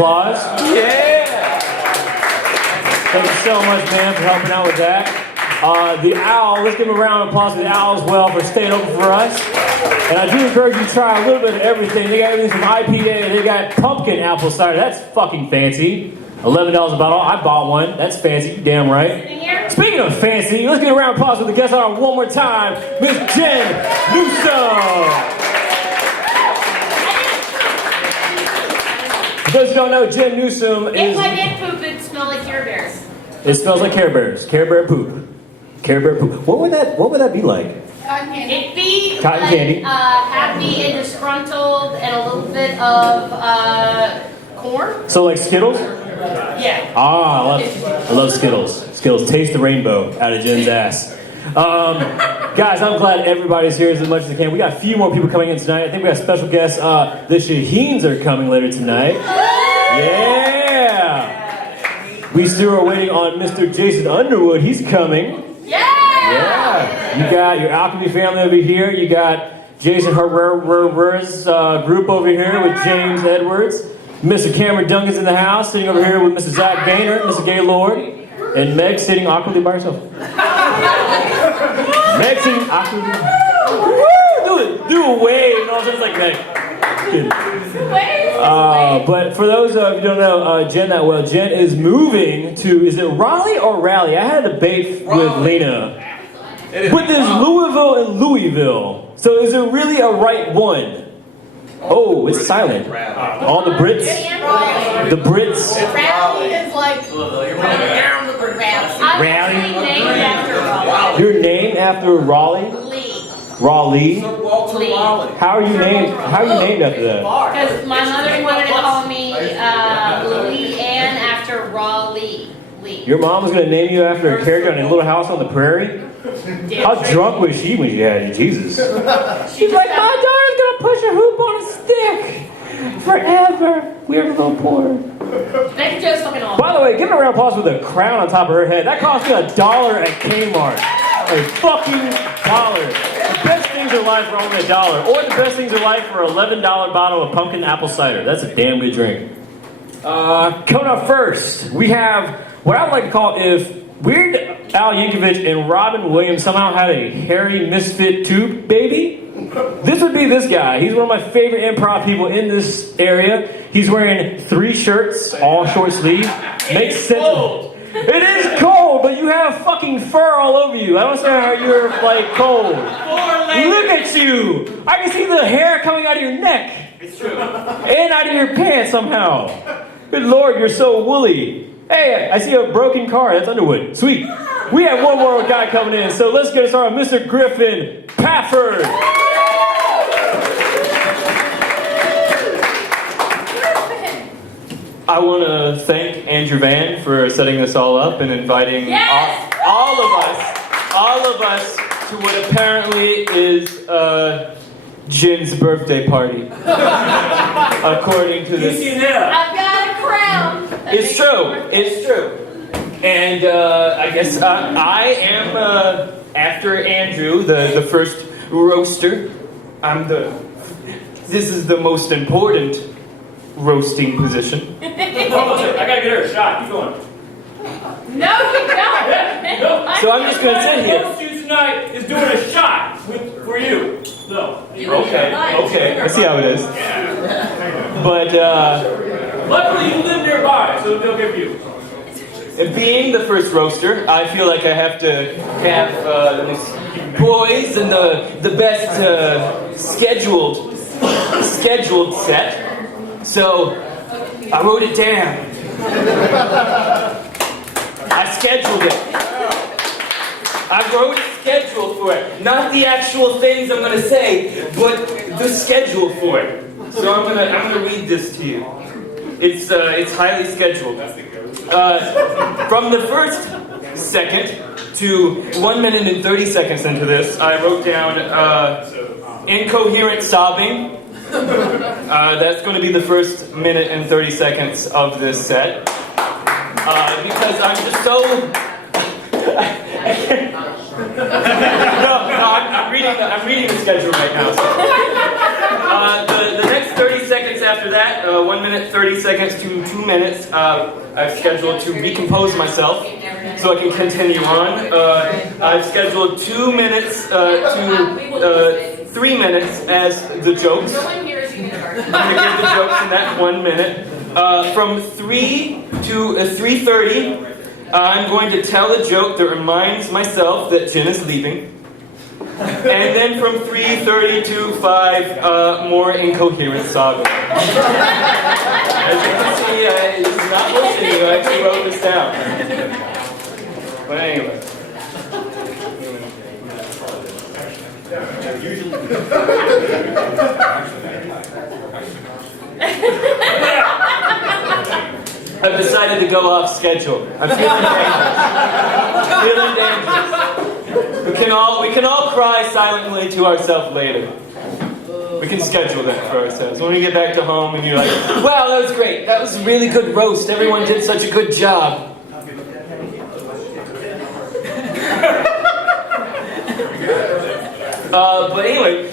applause. Yeah! Thank you so much, man, for helping out with that. The Owl, let's give him a round of applause to the Owl as well for staying open for us. And I do encourage you to try a little bit of everything. They got everything from IPA, they got pumpkin apple cider. That's fucking fancy. $11 a bottle. I bought one. That's fancy. You damn right. Speaking of fancy, let's get a round of applause for the guest on one more time, Miss Jen Newsom. For those who don't know, Jen Newsom is... If I did poop, it'd smell like Care Bears. It smells like Care Bears. Care Bear poop. Care Bear poop. What would that be like? Cotton candy. It'd be Cotton like, candy. Happy and disgruntled and a little bit of corn. So like Skittles? Yeah. Ah, I love Skittles. Skittles taste the rainbow out of Jen's ass. Guys, I'm glad everybody's here as much as they can. We got a few more people coming in tonight. I think we got special guests. The Shaheens are coming later tonight. Yeah! We still are waiting on Mr. Jason Underwood. He's coming. Yeah! You got your Alchemy family over here. You got Jason Herrera's group over here with James Edwards. Mr. Cameron Duncan's in the house, sitting over here with Mr. Zach Gaynor, Mr. Gaylord, and Meg sitting awkwardly by herself. Meg sitting awkwardly. Do a wave and all sorts like Meg. But for those of you who don't know Jen that well, Jen is moving to, is it Raleigh or Raleigh? I had a debate with Lena. But there's Louisville and Louisville. So is it really a right one? Oh, it's silent. All the Brits. The Brits. Raleigh is like down the Raleigh. I'm named after Raleigh. You're named after Raleigh? Raleigh. How are you named? How are you named after that? Because my mother wanted to call me Louis Ann after Raleigh. Your mom was going to name you after a character in a Little House on the Prairie? How drunk was she when you had you? Jesus. She's like, my daughter's going to push a hoop on a stick forever. We're a little poor. That joke's fucking awful. By the way, give her a round of applause with a crown on top of her head. That cost me $1 at Kmart. A fucking dollar. The best things in life are only $1. Or the best things in life are $11 bottle of pumpkin apple cider. That's a damn good drink. Coming up first, we have what I would like to call if Weird Al Yankovic and Robin Williams somehow had a hairy misfit tube baby. This would be this guy. He's one of my favorite improv people in this area. He's wearing 3 shirts, all short sleeve. Makes sense. It is cold, but you have fucking fur all over you. I don't understand how you're like cold. Look at you. I can see the hair coming out of your neck. It's true. And out of your pants somehow. Good Lord, you're so woolly. Hey, I see a broken car. That's Underwood. Sweet. We have one more guy coming in, so let's get started. Mr. Griffin Pafford. I want to thank Andrew Van for setting this all up and inviting all of us to what apparently is Jin's birthday party. According to this. I've got a crown. It's true. And I guess I am, after Andrew, the first roaster. This is the most important roasting position. I gotta get her a shot. Keep going. No, you don't. So I'm just gonna sit here. Host you tonight is doing a shot for you. No. Okay. I see how it is. But Luckily, you live nearby, so they'll give you. being the first roaster, I feel like I have to have the poise and the best scheduled set. So I wrote it down. I scheduled it. I wrote a schedule for it. Not the actual things I'm gonna say, but the schedule for it. So I'm gonna read this to you. It's highly scheduled. From the first second to 1 minute and 30 seconds into this, I wrote down incoherent sobbing. That's going to be the first minute and 30 seconds of this set. Because I'm just so... I'm reading the schedule right now. So. The next 30 seconds after that, 1 minute 30 seconds to 2 minutes, I've scheduled to recompose myself so I can continue on. I've scheduled 2 minutes to 3 minutes as the jokes. I'm going to give the jokes in that 1 minute. From 3 to 3:30, I'm going to tell a joke that reminds myself that Jen is leaving. And then from 3:30 to 5, more incoherent saga. As you can see, this is not bullshit. I actually wrote this down. But anyway. I've decided to go off schedule. I'm feeling dangerous. We can all cry silently to ourselves later. We can schedule that for ourselves. When we get back to home and you're like, wow, that was great. That was a really good roast. Everyone did such a good job. But anyway,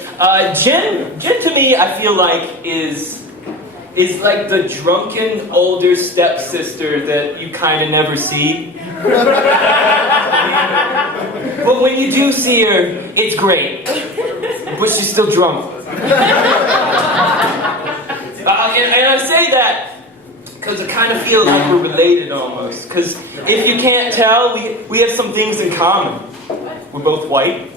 Jen to me, I feel like is like the drunken older stepsister that you kind of never see. But when you do see her, it's great. But she's still drunk. And I say that because I kind of feel like we're related almost. Because if you can't tell, we have some things in common. We're both white.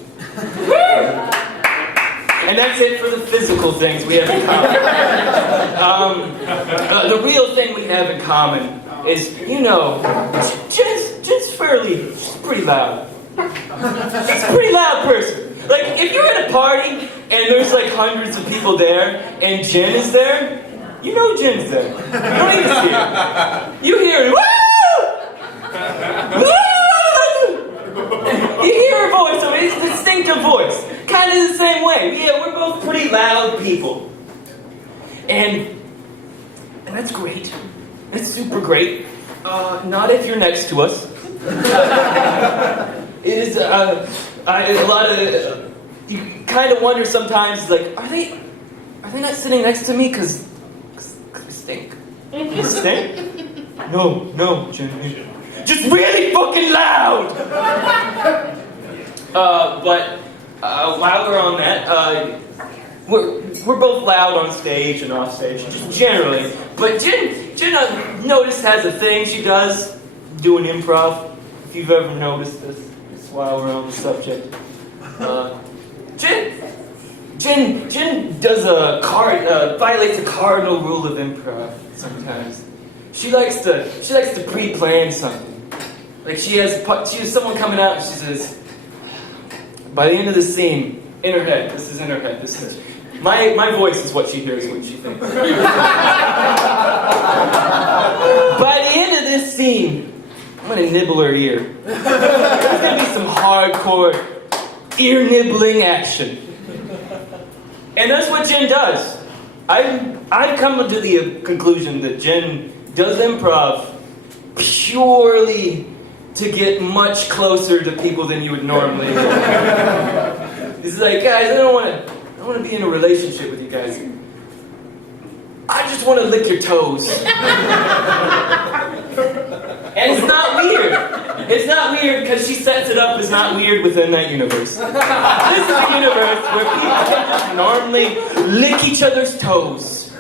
And that's it for the physical things we have in common. The real thing we have in common is, Jen's she's pretty loud. She's a pretty loud person. Like, if you're at a party and there's like hundreds of people there and Jen is there, you know Jen's there. You don't even see her. You hear her, woo! Woo! You hear her voice, I mean, it's a distinctive voice. Kind of the same way. Yeah, we're both pretty loud people. And that's great. It's super great. Not if you're next to us. It is a lot of. You kind of wonder sometimes, like, are they not sitting next to me because I stink? You stink? No, Jen. Just really fucking loud. But while we're on that, we're both loud on stage and off stage, just generally. But Jen, I've noticed has a thing she does, doing improv. If you've ever noticed this, while we're on the subject, Jen does violates a cardinal rule of improv sometimes. She likes to pre-plan something. Like she has someone coming out and she says, by the end of the scene, in her head, this is in her head, this is my voice is what she hears when she thinks. By the end of this scene, I'm gonna nibble her ear. There's gonna be some hardcore ear nibbling action. And that's what Jen does. I've come to the conclusion that Jen does improv purely to get much closer to people than you would normally. It's like, guys, I don't want to be in a relationship with you guys. I just want to lick your toes. And it's not weird. It's not weird because she sets it up as not weird within that universe. This is a universe where people can just normally lick each other's toes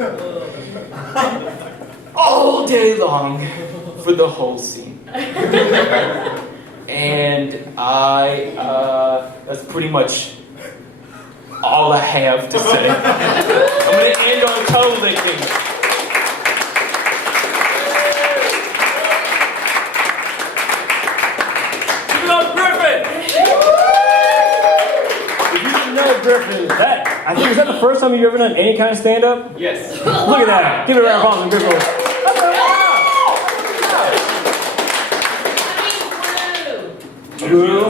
all day long for the whole scene. And that's pretty much all I have to say. I'm going to end on toe licking. Griffin, I think, is that the first time you've ever done any kind of stand-up? Yes. Look at that. Give it a round of applause, Griffin. Blue.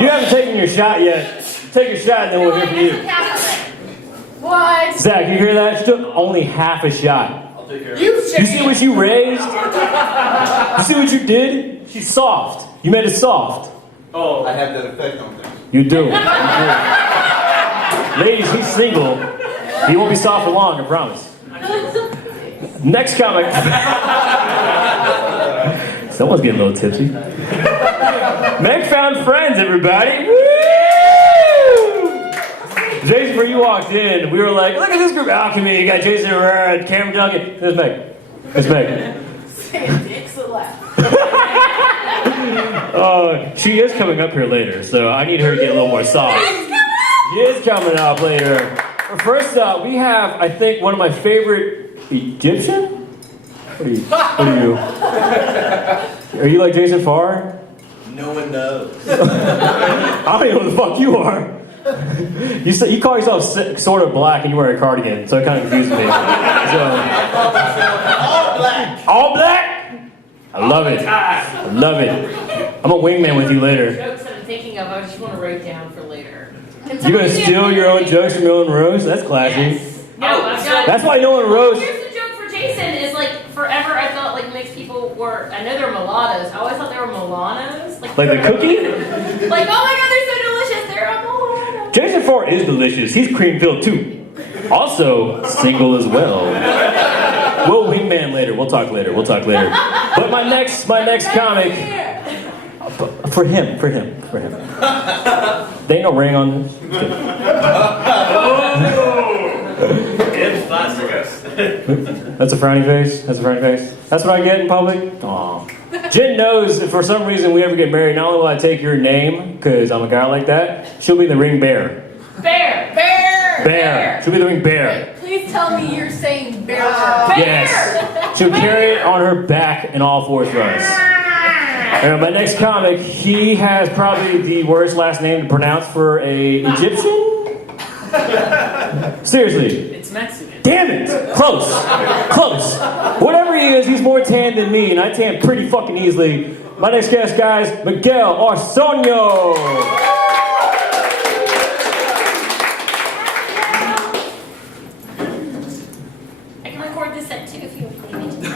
You haven't taken your shot yet. Take your shot and then we'll hear from you. What? Zach, you hear that? She took only half a shot. I'll take care of it. You see what you raised? You see what you did? She's soft. You made it soft. Oh. I have that effect on things. You do. Ladies, he's single. He won't be soft for long, I promise. Next comic. Someone's getting a little tipsy. Meg found friends, everybody. Woo! Jason, when you walked in, we were like, look at this group. Alchemy, you got Jason Herrera, Cameron Duncan. There's Meg. There's Meg. Oh, she is coming up here later, so I need her to get a little more soft. She is coming up later. First up, we have, I think, one of my favorite Egyptian? What are you? Are you like Jason Farr? No one knows. I don't even know who the fuck you are. You call yourself sort of black and you wear a cardigan, so it kind of confuses me. So, All black. all black? I love it. I love it. I'm a wingman with you later. Jokes that I'm thinking of, I just want to write down for later. You gonna steal your own jokes from Nolan Rose? That's classy. Yes. No, I've got. That's why Nolan Rose. Here's the joke for Jason: is like forever I thought like mixed people were. I know they're mulattoes. I always thought they were Milanos. Like the cookie? Like, oh my god, they're so delicious. They're a mulatto. Jason Farr is delicious. He's cream filled too. Also single as well. We'll wingman later. We'll talk later. But my next comic. For him. There ain't no ring on this. That's a frowny face. That's what I get in public? Aw. Jen knows if for some reason we ever get married, not only will I take your name, because I'm a guy like that, she'll be the ring bear. Bear. She'll be the ring bear. Please tell me you're saying bear. Yes. She'll carry it on her back and all four for us. And my next comic, he has probably the worst last name to pronounce for a Egyptian? Seriously. It's Mexican. Damn it! Close. Whatever he is, he's more tan than me, and I tan pretty fucking easily. My next guest, guys, Miguel Arsoño. I can record this at 2 if you need me.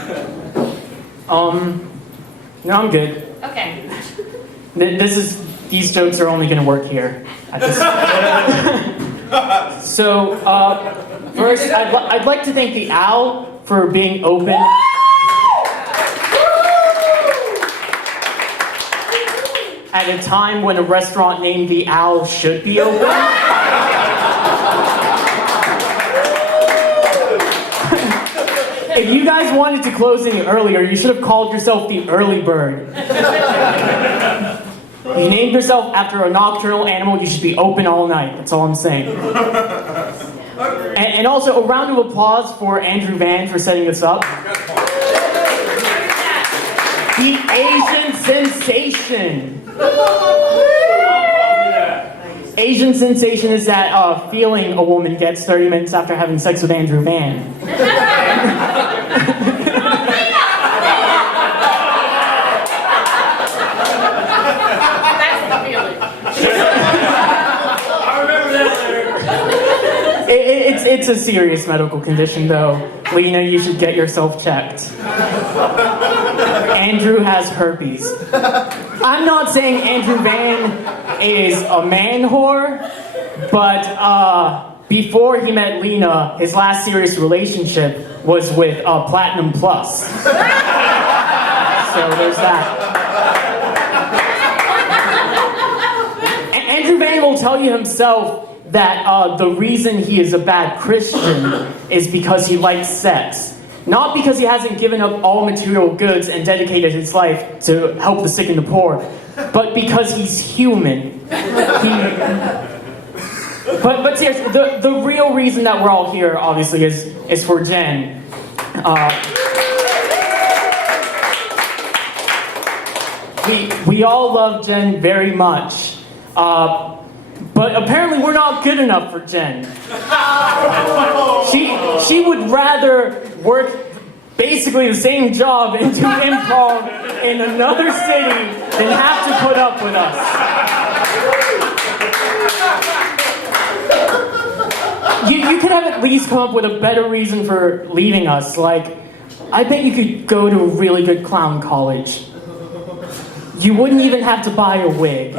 No, I'm good. Okay. These jokes are only gonna work here. So, first, I'd like to thank the Owl for being open. At a time when a restaurant named the Owl should be open. If you guys wanted to close any earlier, you should have called yourself the Early Bird. You named yourself after a nocturnal animal, you should be open all night. That's all I'm saying. And also, a round of applause for Andrew Van for setting this up. The Asian sensation. Asian sensation is that feeling a woman gets 30 minutes after having sex with Andrew Van. It's a serious medical condition, though. Lena, you should get yourself checked. Andrew has herpes. I'm not saying Andrew Van is a man whore, but before he met Lena, his last serious relationship was with Platinum Plus. So there's that. Andrew Van will tell you himself that the reason he is a bad Christian is because he likes sex. Not because he hasn't given up all material goods and dedicated his life to help the sick and the poor, but because he's human. But seriously, the real reason that we're all here, obviously, is for Jen. We all love Jen very much. But apparently we're not good enough for Jen. She would rather work basically the same job and do improv in another city than have to put up with us. You could have at least come up with a better reason for leaving us. Like, I bet you could go to a really good clown college. You wouldn't even have to buy a wig.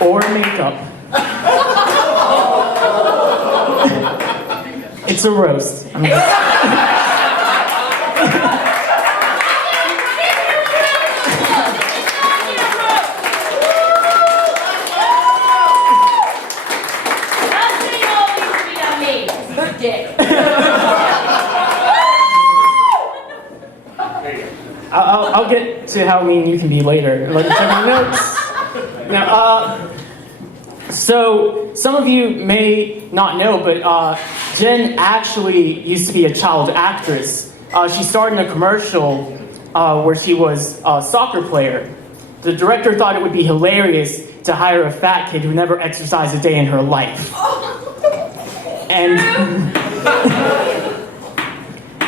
Or makeup. It's a roast. Nothing always to be on me. Her dick. I'll get to how mean you can be later. Let me check my notes. Now, so some of you may not know, but Jen actually used to be a child actress. She starred in a commercial where she was a soccer player. The director thought it would be hilarious to hire a fat kid who never exercised a day in her life.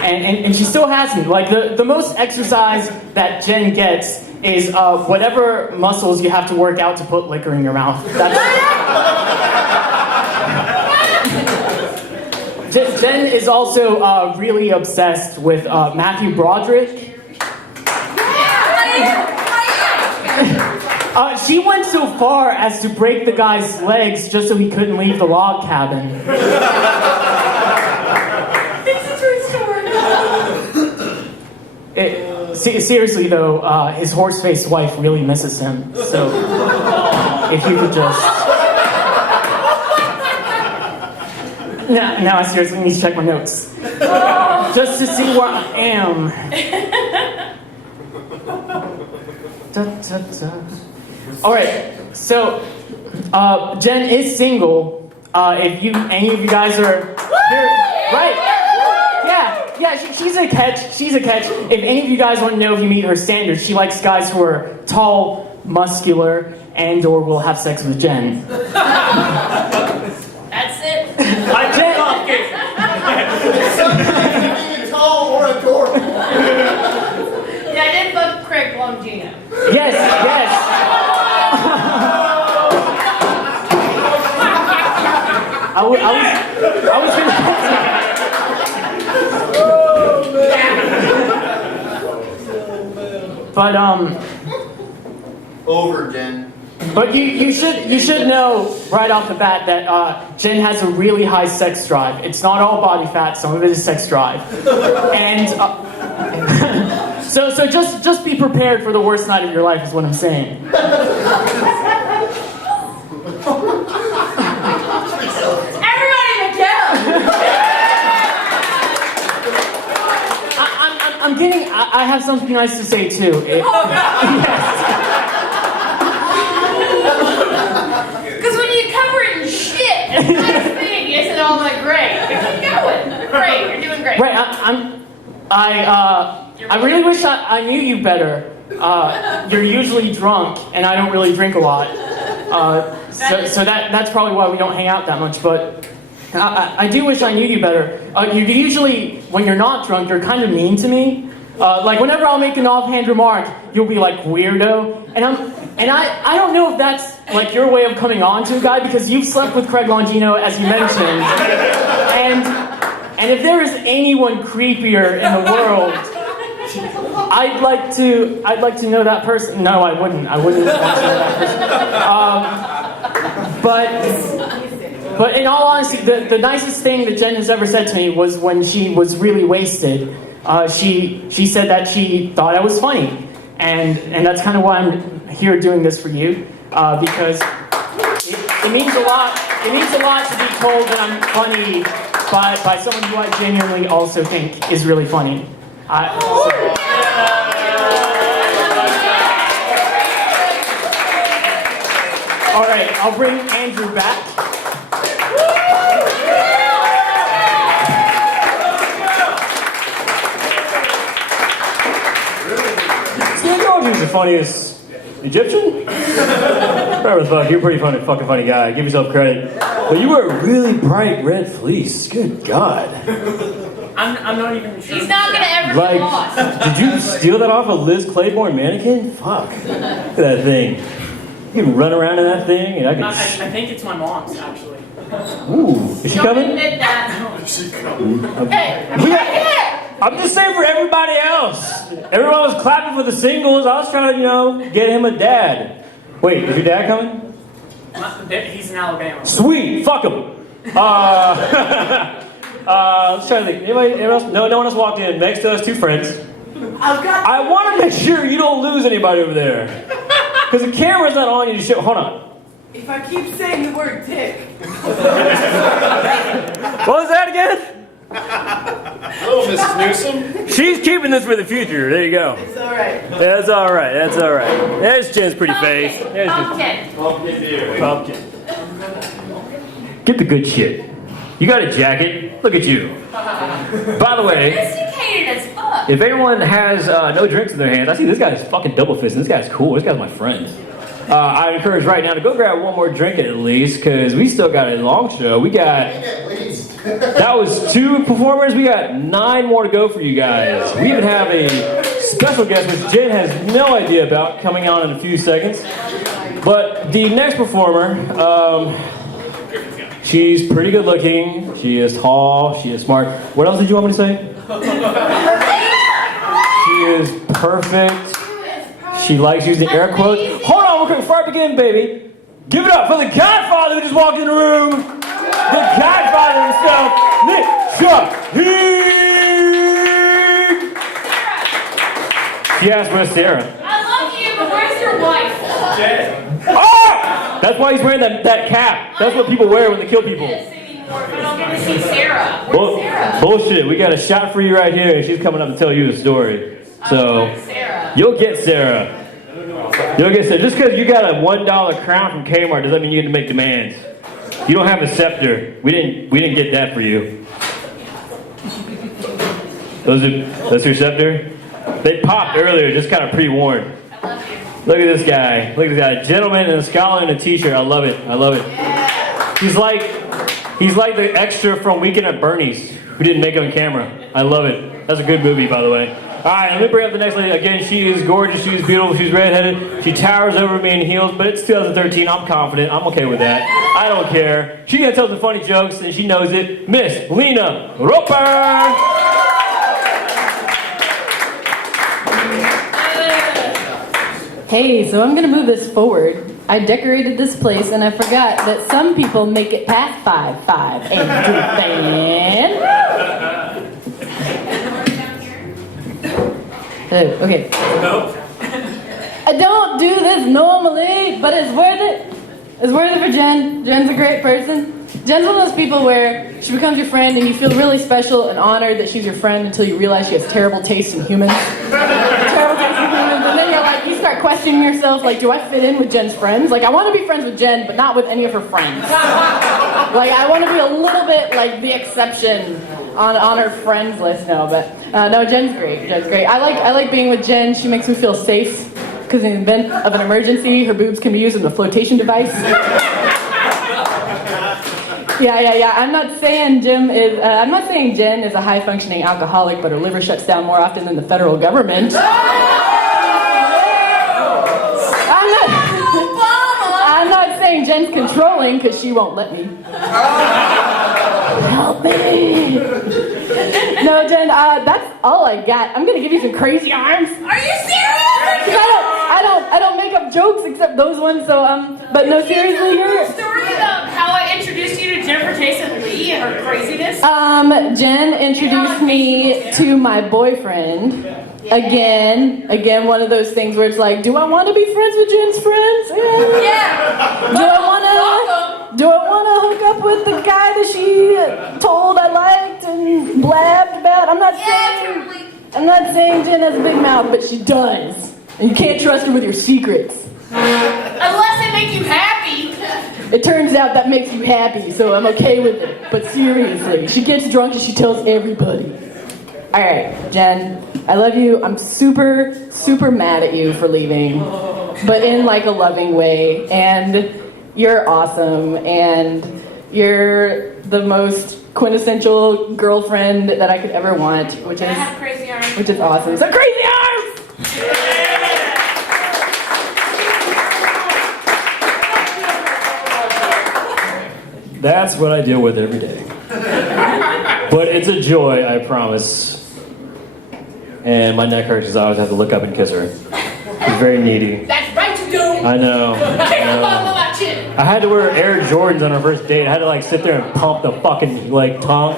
And she still hasn't. Like, the most exercise that Jen gets is whatever muscles you have to work out to put liquor in your mouth. Jen is also really obsessed with Matthew Broderick. She went so far as to break the guy's legs just so he couldn't leave the log cabin. It's a true story. Seriously though, his horse-faced wife really misses him. So, if you could just... Now I seriously need to check my notes. Just to see where I am. Alright, so, Jen is single. If any of you guys are here... Right! Yeah, she's a catch. She's a catch. If any of you guys want to know if you meet her standards, she likes guys who are tall, muscular, and/or will have sex with Jen. That's it. Jen, Being tall or adorable. Yeah, I did fuck Craig Longino. yes. I was gonna. But Over, Jen. But you should know right off the bat that Jen has a really high sex drive. It's not all body fat; some of it is sex drive. And so just be prepared for the worst night of your life, is what I'm saying. Everybody in the ghetto. I'm getting. I have something nice to say too. Yes. Because when you cover it in shit, it's not a thing. You said, "Oh my great, keep going, great, you're doing great." Right. I really wish I knew you better. You're usually drunk, and I don't really drink a lot. So that's probably why we don't hang out that much. But I do wish I knew you better. You usually, when you're not drunk, you're kind of mean to me. Like whenever I'll make an offhand remark, you'll be like weirdo, and I don't know if that's like your way of coming on to a guy, because you've slept with Craig Longino, as you mentioned, and if there is anyone creepier in the world, I'd like to know that person. No, I wouldn't want to know that person. But in all honesty, the nicest thing that Jen has ever said to me was when she was really wasted. She said that she thought I was funny, and that's kind of why I'm here doing this for you, because it means a lot. It means a lot to be told that I'm funny by someone who I genuinely also think is really funny. All right, I'll bring Andrew back. Who's the funniest Egyptian? Whatever the fuck, you're a pretty fucking funny guy. Give yourself credit. But you wear a really bright red fleece. Good God. I'm not even sure. He's not gonna ever Like, get lost. did you steal that off a Liz Claiborne mannequin? Fuck. Look at that thing. You can run around in that thing, and I can. I think it's my mom's, actually. Ooh, is she Don't coming? admit that. Hey, We got- I'm just saying for everybody else. Everyone was clapping for the singles. I was trying to, get him a dad. Wait, is your dad coming? He's in Alabama. Sweet, fuck him. Let's try to think. Anyone else? No, no one else walked in. Next to us, 2 friends. I want to make sure you don't lose anybody over there. Because the camera's not on you to show. Hold on. If I keep saying the word dick. What was that again? Hello, Mrs. Newsom. She's keeping this for the future. There you go. It's alright. That's all right. That's all right. There's Jen's pretty face. There's Pumpkin. Pumpkin. Get the good shit. You got a jacket. Look at you. By the way, Sophisticated as fuck. if anyone has no drinks in their hands, I see this guy's fucking double fisting. This guy's cool. This guy's my friend. I encourage right now to go grab one more drink at least, because we still got a long show. We got, At least. that was 2 performers. We got 9 more to go for you guys. We even have a special guest, which Jen has no idea about, coming on in a few seconds. But the next performer, she's pretty good looking. She is tall. She is smart. What else did you want me to say? She is perfect. She likes using air quotes. Hold on, real quick, before I begin, baby. Give it up for the Godfather who just walked in the room. The Godfather himself, Nick Shaheen. She asked, where's Sarah? I love you, but where's your wife? Oh! That's why he's wearing that cap. That's what people wear when they kill people. I don't get to see Sarah. Where's Sarah? Bullshit. We got a shot for you right here, and she's coming up to tell you a story. So, Where's Sarah? you'll get Sarah. You'll get Sarah. Just because you got a $1 crown from Kmart doesn't mean you get to make demands. You don't have a scepter. We didn't get that for you. That's your scepter? They popped earlier, just kind of pre-warned. I love you. Look at this guy. Look at this guy. A gentleman and a scholar in a t-shirt. I love it. I love it. He's like the extra from Weekend at Bernie's who didn't make it on camera. I love it. That's a good movie, by the way. All right, let me bring up the next lady. Again, she is gorgeous. She's beautiful. She's redheaded. She towers over me in heels, but it's 2013. I'm confident. I'm okay with that. I don't care. She's going to tell some funny jokes, and she knows it. Miss Lena Roper. Hey, so I'm gonna move this forward. I decorated this place and I forgot that some people make it past 5'5" and oh, okay. I don't do this normally, but it's worth it. It's worth it for Jen. Jen's a great person. Jen's one of those people where she becomes your friend and you feel really special and honored that she's your friend until you realize she has terrible taste in humans. Terrible taste in humans. And then you're like, you start questioning yourself, like, do I fit in with Jen's friends? Like, I want to be friends with Jen, but not with any of her friends. Like, I want to be a little bit like the exception on her friends list now, but no, Jen's great. Jen's great. I like being with Jen. She makes me feel safe because in the event of an emergency, her boobs can be used as a flotation device. Yeah. I'm not saying Jen is a high-functioning alcoholic, but her liver shuts down more often than the federal government. I'm not saying Jen's controlling because she won't let me. Help me! No, Jen, that's all I got. I'm gonna give you some crazy arms. Are you serious? I don't make up jokes except those ones. So but no, seriously, Your story about how I introduced you to Jennifer Jason Leigh and her craziness. Jen introduced me to my boyfriend. Again, one of those things where it's like, do I want to be friends with Jen's friends? Yeah. Do I want to hook up with the guy that she told I liked and blabbed about? I'm not saying Jen has a big mouth, but she does. And you can't trust her with your secrets. Unless they make you happy. It turns out that makes you happy, so I'm okay with it. But seriously, she gets drunk and she tells everybody. All right, Jen, I love you. I'm super, super mad at you for leaving, but in like a loving way. And you're awesome, and you're the most quintessential girlfriend that I could ever want, which I have crazy arms. is awesome. So crazy arms! That's what I deal with every day. But it's a joy, I promise. And my neck hurts because I always have to look up and kiss her. She's very needy. That's right, you do. I know. I had to wear Air Jordans on our first date. I had to like sit there and pump the fucking like tongue.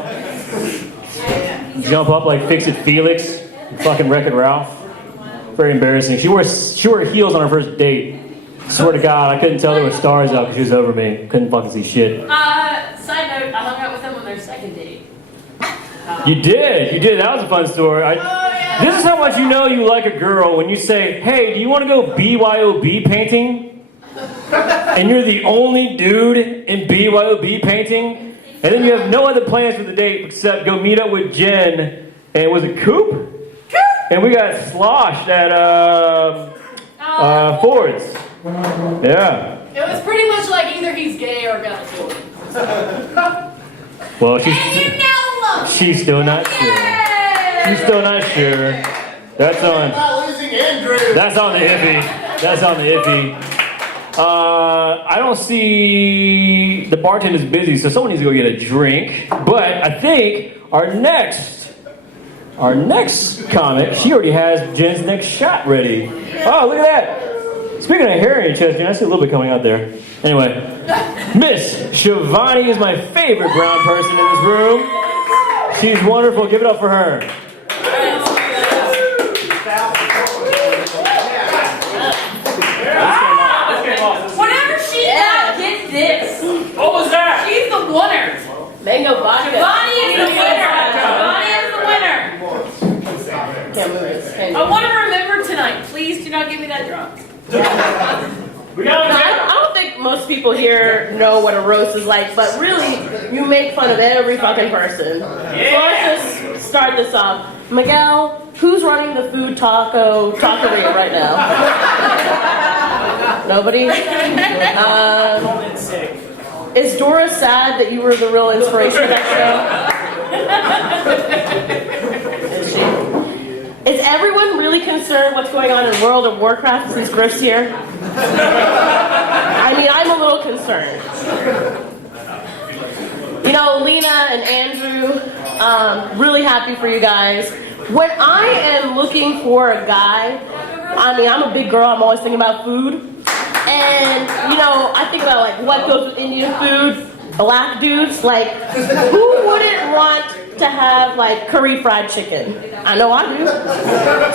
jump up like Fix It Felix, and fucking Wreck-It Ralph. Very embarrassing. She wore heels on her first date. Swear to God, I couldn't tell there were stars out because she was over me. Couldn't fucking see shit. Side note, I hung out with them on their second date. You did. That was a fun story. This is how much you know you like a girl when you say, "Hey, do you want to go BYOB painting?" And you're the only dude in BYOB painting, and then you have no other plans for the date except go meet up with Jen. And was it Coop? And we got sloshed at Ford's. Yeah. It was pretty much like either he's gay or got killed. Well, she's still not sure. Yay! She's still not sure. That's on. Not losing Andrew. That's on the iffy. That's on the iffy. I don't see the bartender's busy, so someone needs to go get a drink. But I think our next comic, she already has Jen's next shot ready. Oh, look at that. Speaking of hair in your chest, Jen, I see a little bit coming out there. Anyway, Miss Shivani is my favorite brown person in this room. She's wonderful. Give it up for her. Whatever she got, get this. What was that? She's the winner. Mango vodka. Shivani is the winner. Shivani is the winner. Can't move it. I want to remember tonight. Please do not give me that drunk. I don't think most people here know what a roast is like, but really, you make fun of every fucking person. So let's just start this off. Miguel, who's running the food taqueria right now? Nobody? Is Dora sad that you were the real inspiration of that show? Is she? Is everyone really concerned what's going on in World of Warcraft since Griff's here? I mean, I'm a little concerned. You know, Lena and Andrew, really happy for you guys. When I am looking for a guy, I mean, I'm a big girl, I'm always thinking about food. And, you know, I think about, like, what goes with Indian food. Black dudes, like, who wouldn't want to have, like, curry fried chicken? I know I do.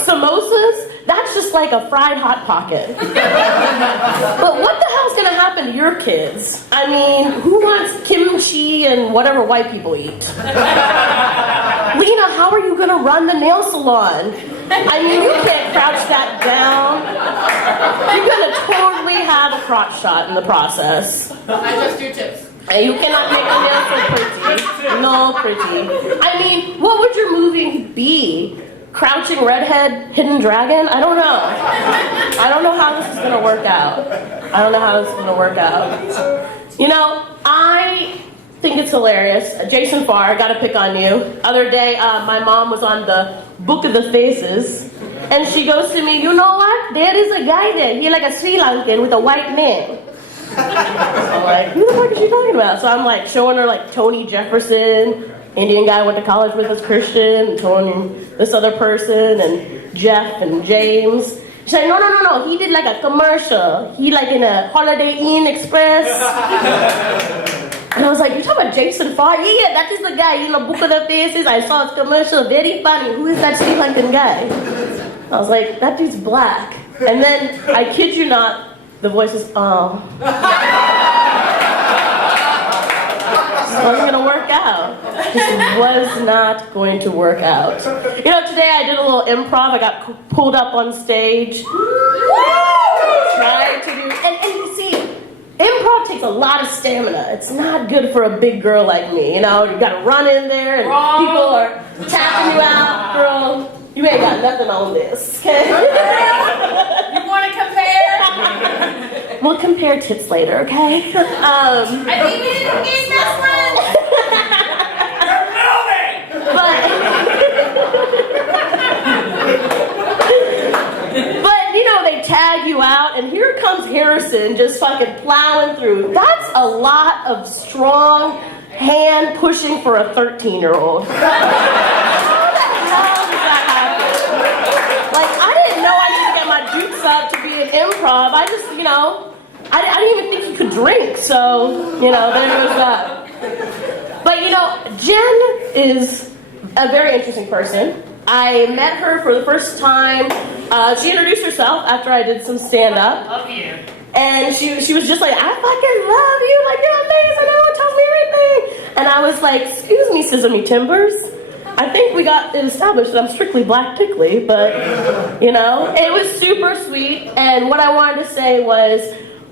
Samosas, that's just like a fried Hot Pocket. But what the hell's gonna happen to your kids? I mean, who wants kimchi and whatever white people eat? Lena, how are you gonna run the nail salon? I mean, you can't crouch that down. You're gonna totally have a crotch shot in the process. I just do tips. And you cannot make the nails so pretty. No pretty. I mean, what would your movie be? Crouching Redhead, Hidden Dragon? I don't know. I don't know how this is gonna work out. You know, I think it's hilarious. Jason Farr, I gotta pick on you. Other day, my mom was on the Book of the Faces, and she goes to me, you know what? There is a guy there. He's like a Sri Lankan with a white man. I'm like, who the fuck is she talking about? So I'm like showing her like Tony Jefferson, Indian guy I went to college with as Christian, and showing this other person, and Jeff and James. She's like, no. He did like a commercial. He like in a Holiday Inn Express. And I was like, you talking about Jason Farr? Yeah, that is the guy in the Book of the Faces. I saw his commercial, very funny. Who is that Sri Lankan guy? I was like, that dude's black. And then, I kid you not, the voice is, oh. Just wasn't gonna work out. Just was not going to work out. You know, today I did a little improv. I got pulled up on stage. Trying to do, and you see, improv takes a lot of stamina. It's not good for a big girl like me. You know, you gotta run in there and people are tapping you out. Girl, you ain't got nothing on this, okay? You want to compare? We'll compare tits later, okay? I think we didn't get best friends. But, you know, they tag you out, and here comes Harrison just fucking plowing through. That's a lot of strong hand pushing for a 13-year-old. How the hell does that happen? Like, I didn't know I needed to get my dukes up to be an improv. I just, you know, I didn't even think you could drink, so, you know, there was that. But, you know, Jen is a very interesting person. I met her for the first time. She introduced herself after I did some stand-up. Love you. And she was just like, I fucking love you, like you're amazing, everyone tells me everything. And I was like, excuse me, Sesame Timbers. I think we got it established that I'm strictly black tickly, but you know, it was super sweet. And what I wanted to say was,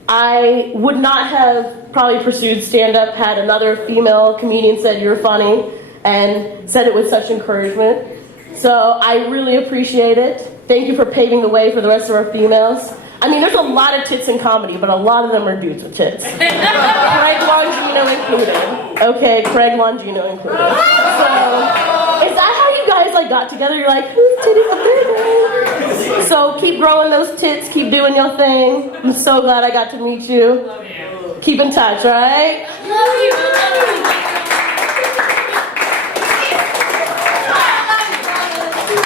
I would not have probably pursued stand-up had another female comedian said you're funny and said it with such encouragement. So I really appreciate it. Thank you for paving the way for the rest of our females. I mean, there's a lot of tits in comedy, but a lot of them are dudes with tits. Craig Longino included. Okay, Craig Longino included. So, is that how you guys like got together? You're like, whose titties are bigger? So keep growing those tits, keep doing your thing. I'm so glad I got to meet you. Love you. Keep in touch, all right? Love you. Love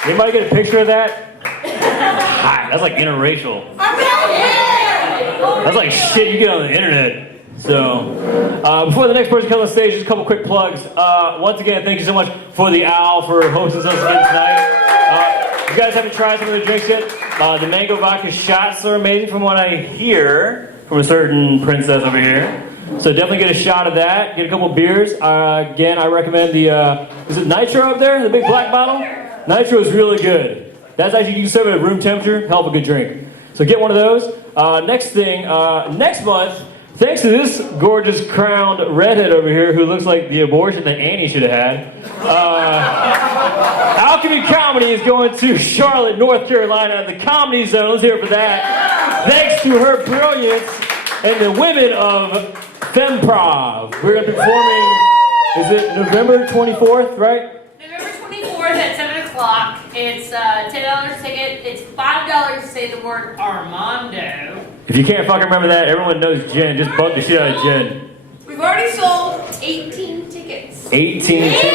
you. Anybody get a picture of that? Hi, that's like interracial. That's like shit you get on the internet. So, before the next person comes on stage, just a couple quick plugs. Once again, thank you so much for the Owl for hosting us again tonight. If you guys haven't tried some of the drinks yet, the mango vodka shots are amazing from what I hear from a certain princess over here. So definitely get a shot of that. Get a couple beers. Again, I recommend the, is it Nitro up there? The big black bottle? Nitro is really good. That's actually, you can serve it at room temperature. Hell of a good drink. So get one of those. Next thing, next month, thanks to this gorgeous crowned redhead over here who looks like the abortion that Annie should have had, Alchemy Comedy is going to Charlotte, North Carolina, the Comedy Zone. Let's hear it for that. Thanks to her brilliance and the women of Femprov. We're going to be performing, is it November 24th, right? November 24th at 7 o'clock. It's $10 ticket. It's $5 to say the word Armando. If you can't fucking remember that, everyone knows Jen. Just bug the shit out of Jen. We've already sold 18 tickets. 18 tickets.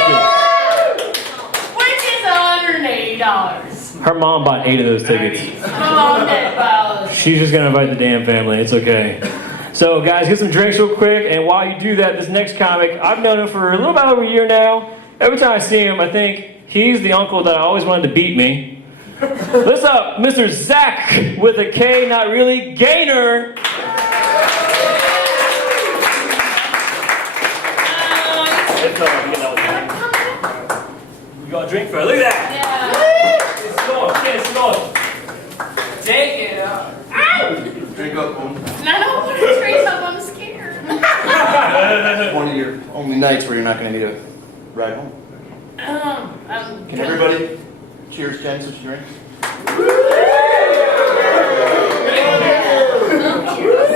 Which is $180. Her mom bought 8 of those tickets. My mom did buy those. She's just gonna invite the damn family. It's okay. So, guys, get some drinks real quick. And while you do that, this next comic, I've known him for a little about over a year now. Every time I see him, I think he's the uncle that I always wanted to beat me. What's up, Mr. Zach with a K, not really, Gainer. You got a drink for it? Look at that. Yeah. It's going. Yeah, it's going. Take it out. Drink up on I don't want to trace up. I'm scared. one of your only nights where you're not going to need a ride home. Can everybody cheers, Jen, switch drinks?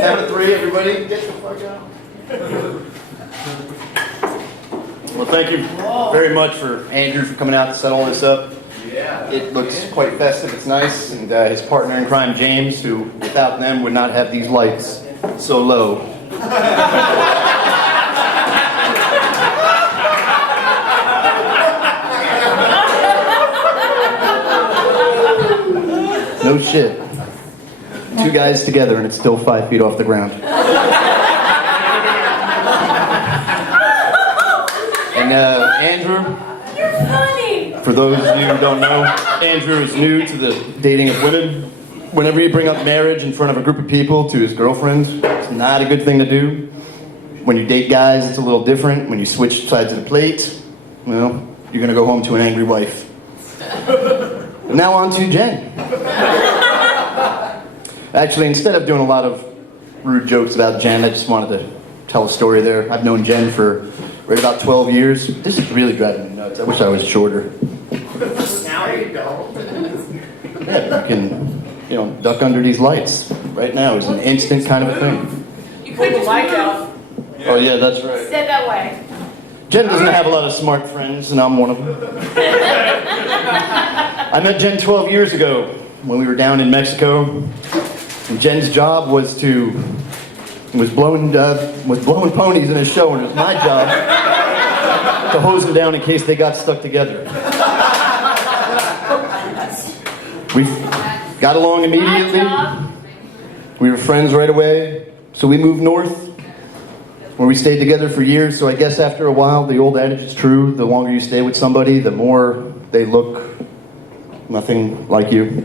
Count of 3, everybody. Get the fuck out. Well, thank you very much for Andrew for coming out to set all this up. Yeah. It looks quite festive. It's nice. And his partner in crime, James, who without them would not have these lights so low. No shit. 2 guys together and it's still 5 feet off the ground. And Andrew, You're funny. for those of you who don't know, Andrew is new to the dating of women. Whenever you bring up marriage in front of a group of people to his girlfriends, it's not a good thing to do. When you date guys, it's a little different. When you switch sides of the plate, well, you're gonna go home to an angry wife. Now on to Jen. Actually, instead of doing a lot of rude jokes about Jen, I just wanted to tell a story there. I've known Jen for right about 12 years. This is really driving me nuts. I wish I was shorter. Now you go. Yeah, you can, duck under these lights. Right now is an instant kind of a thing. You put the light out. Oh yeah, that's right. Sit that way. Jen doesn't have a lot of smart friends, and I'm one of them. I met Jen 12 years ago when we were down in Mexico. And Jen's job was blowing ponies in a show, and it was my job to hose them down in case they got stuck together. We got along immediately. We were friends right away, so we moved north. where we stayed together for years, so I guess after a while, the old adage is true. The longer you stay with somebody, the more they look nothing like you.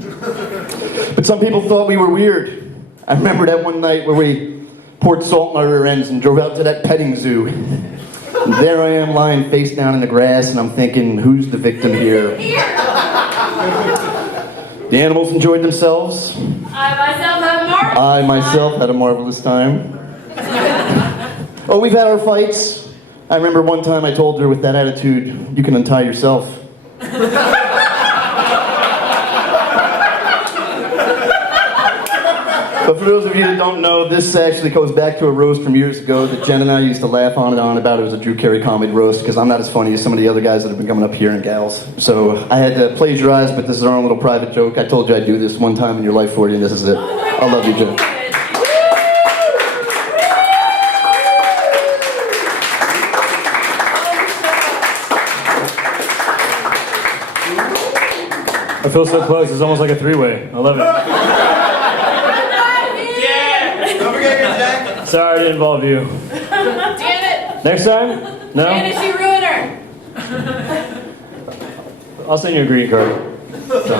But some people thought we were weird. I remember that one night where we poured salt in our rear ends and drove out to that petting zoo. And there I am lying face down in the grass, and I'm thinking, who's the victim here? The animals enjoyed themselves. I myself had a marvelous time. Oh, we've had our fights. I remember one time I told her with that attitude, you can untie yourself. But for those of you that don't know, this actually goes back to a roast from years ago that Jen and I used to laugh on and on about. It was a Drew Carey comedy roast because I'm not as funny as some of the other guys that have been coming up here and gals. So I had to plagiarize, but this is our own little private joke. I told you I'd do this one time in your life for you, and this is it. I love you, Jen. I feel so close. It's almost like a three-way. I love it. Sorry to involve you. Damn it! Next time? No? Janet, she ruined her. I'll send you a green card. Does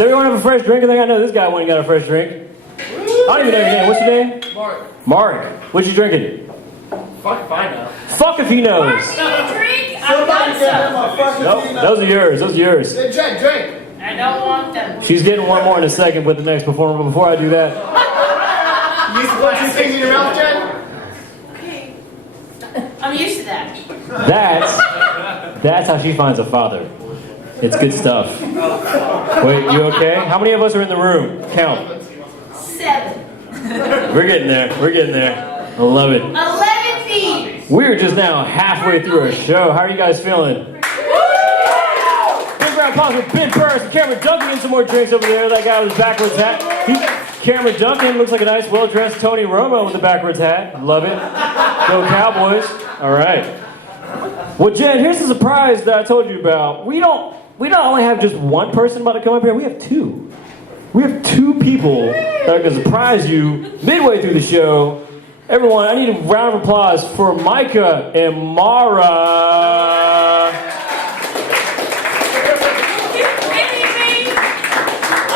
everyone have a fresh drink? I think I know this guy when he got a fresh drink. I don't even know your name. What's your name? Mark. Mark. What you drinking? Fuck if I know. Fuck if he knows. Drink? I want some. Nope. Those are yours. Those are yours. Drink. I don't want them. She's getting one more in a second with the next performer. But before I do that, You used to put two things in your mouth, Jen? Okay. I'm used to that. that's how she finds a father. It's good stuff. Wait, you okay? How many of us are in the room? Count. 7. We're getting there. We're getting there. I love it. 11 feet. We're just now halfway through our show. How are you guys feeling? Big round of applause for Ben Burris and Cameron Duncan and some more drinks over there. That guy with his backwards hat. Cameron Duncan looks like a nice, well-dressed Tony Romo with a backwards hat. Love it. Go Cowboys. All right. Well, Jen, here's the surprise that I told you about. We don't only have just one person about to come up here. We have two. We have two people that are going to surprise you midway through the show. Everyone, I need a round of applause for Micah and Mara.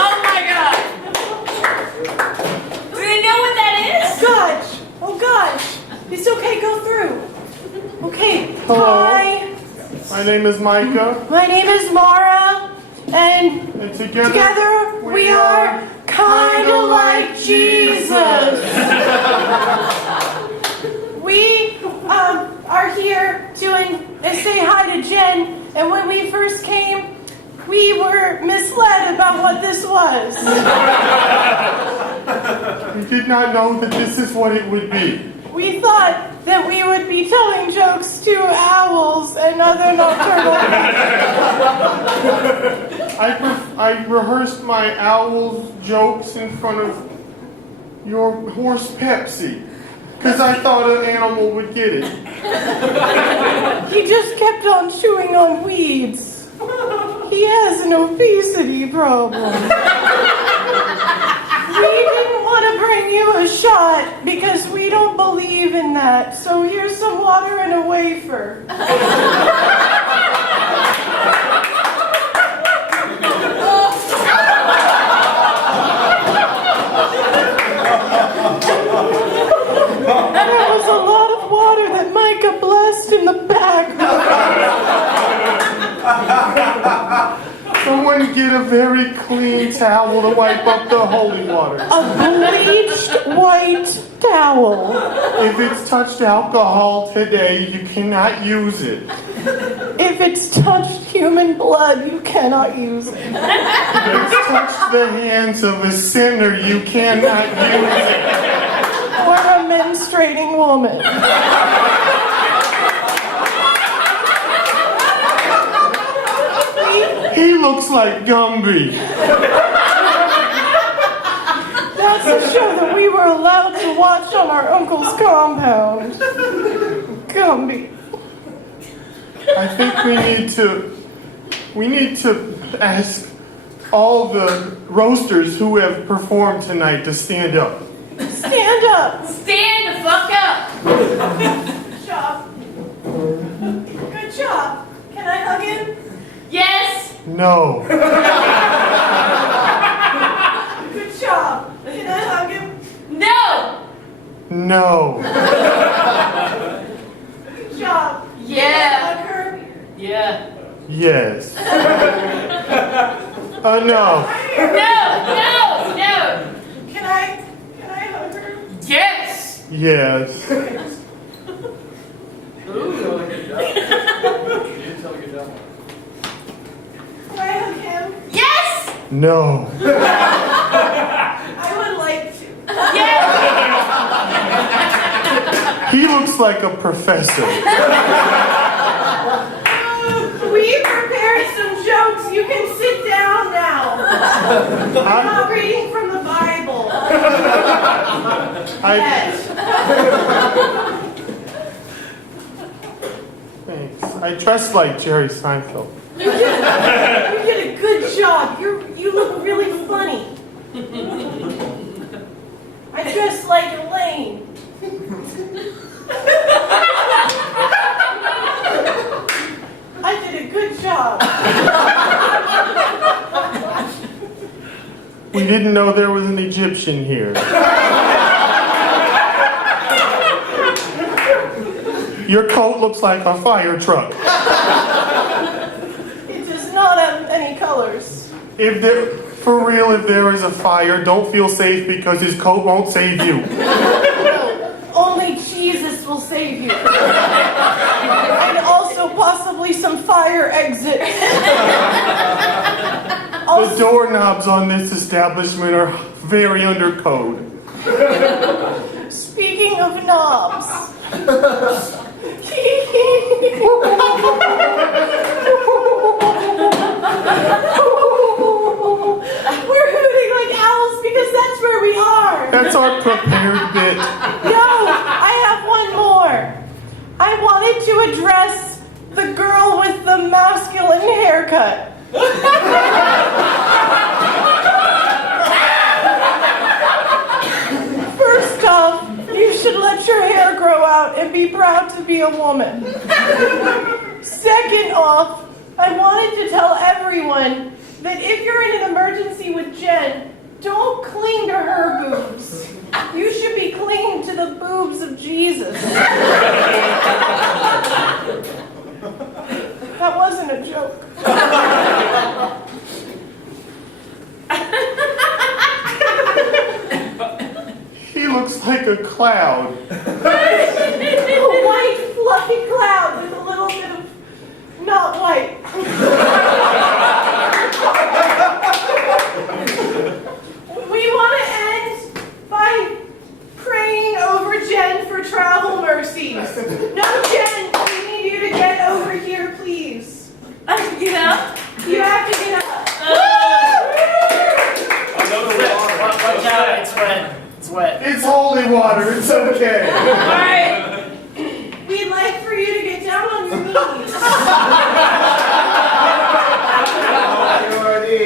Oh my god. Do you know what that is? Gosh! Oh gosh! It's okay, go through. Okay, Hello. hi. My name is Micah, My name is Mara, and and together we are kinda like Jesus. We are here to say hi to Jen, and when we first came, we were misled about what this was. we did not know that this is what it would be. We thought that we would be telling jokes to owls and other nocturnal I rehearsed my owl's jokes in front of your horse Pepsi, because I thought an animal would get it. He just kept on chewing on weeds. He has an obesity problem. We didn't want to bring you a shot because we don't believe in that. So here's some water and a wafer. There was a lot of water that Micah blessed in the back. Someone get a very clean towel to wipe up the holy water. A bleached white towel. If it's touched alcohol today, you cannot use it. If it's touched human blood, you cannot use it. If it's touched the hands of a sinner, you cannot use it. Or a menstruating woman. He looks like Gumby. That's a show that we were allowed to watch on our uncle's compound. Gumby. I think we need to ask all the roasters who have performed tonight to stand up. Stand stand up. Stand the fuck up. Good job. Good job. Can I hug him? Yes. No. Good job. Can I hug him? No. No. Good job. Yeah. Can I hug her? Yeah. Yes. No. No. No. No. Can I hug her? Yes. Yes. Can I hug him? Yes. No. I would like to. Yes. He looks like a professor. We prepared some jokes. You can sit down now. I'm not reading from the Bible. Yet. Thanks. I dress like Jerry Seinfeld. You did a good job. You look really funny. I dress like Elaine. I did a good job. We didn't know there was an Egyptian here. Your coat looks like a fire truck. It does not have any colors. If there is a fire, don't feel safe because his coat won't save you. No, only Jesus will save you. And also possibly some fire exits. The doorknobs on this establishment are very under code. Speaking of knobs. We're hooting like owls because that's where we are. That's our prepared bit. No, I have one more. I wanted to address the girl with the masculine haircut. First off, you should let your hair grow out and be proud to be a woman. Second off, I wanted to tell everyone that if you're in an emergency with Jen, don't cling to her boobs. You should be clinging to the boobs of Jesus. That wasn't a joke. He looks like a cloud. A white, fluffy cloud with a little bit of not white. We want to end by praying over Jen for travel mercies. No, Jen, we need you to get over here, please. I have to get up. You have to get up. Watch out, it's wet. It's wet. It's holy water, it's okay. All right. We'd like for you to get down on your knees.